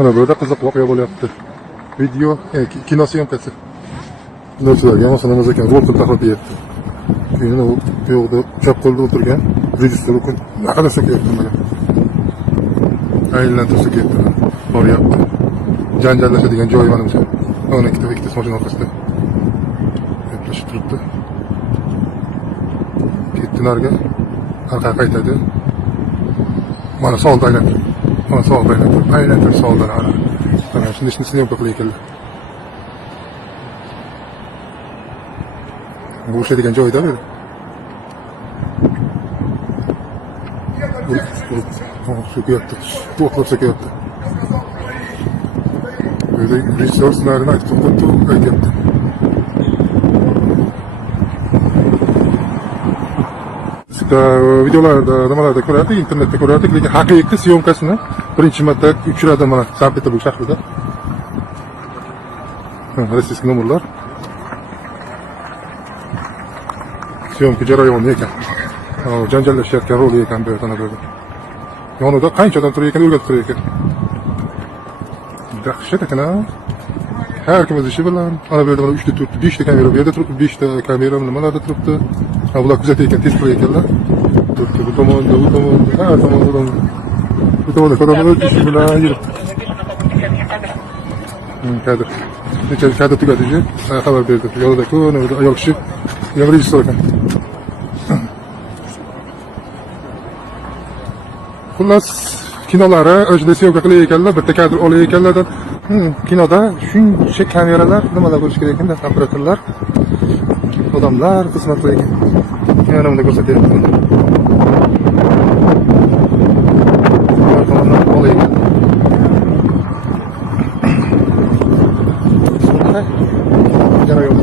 Mana bu yerda qiziq voqea bo'lyapti. Video, kino syomkasi. Narsalarga masalan ekan, rol tahlil qilyapti. Keyin u yo'qda chap qo'lda o'tirgan rejissor kun naqadar so'kyapti mana. Aylantirib so'kyapti. Boryapti. Janjallashadigan joyi menimcha. Ona ikkita mashina orqasida. Gaplashib turibdi. Ketdi nariga. Orqaga qaytadi. Mana solda aylantirib. Mana solda aylantirib soldan ana. Mana shunday syomka qilayotganlar. Bu ishlaydigan joyda bu. Söküyordu. Bu oklar söküyordu. Böyle rejissör sınavlarını açtı, kayıt yaptı. Videolarda, nimalarda ko'rardik, internetda ko'rardik, lekin haqiqiy syomkasini birinchi marta uchradim mana Sankt-Peterburg shahrida. Rossiyskiy nomerlar. Syomka jarayoni ekan. Janjallashayotgan rol ekan bu yerdan böyle. Yonida qancha odam turar ekan, o'rgatib turar ekan. Dahshat ekan-a. Har kim o'z ishi bilan, ana bu yerda 3 ta, 4 ta, 5 ta kamera bu yerda turibdi, 5 ta kamera nimalarda turibdi. Bular kuzatayotgan, test qilayotganlar. Turibdi bu tomonda, har tomonda. Bu tomonda ko'raman ishi bilan yuribdi. Kadr. Necha kadr tugatishi xabar berdi. Yo'lda ko'rdi, ayol kishi, yana rejissor ekan. Xullas, kinolari o'zida syomka qilayotganlar, bitta kadr olayotganlardan kinoda shuncha kameralar nimalar bo'lish kerak ekan, operatorlar, odamlar xizmat qilayotgan. Yana bunda ko'rsatyapti. Jarayon.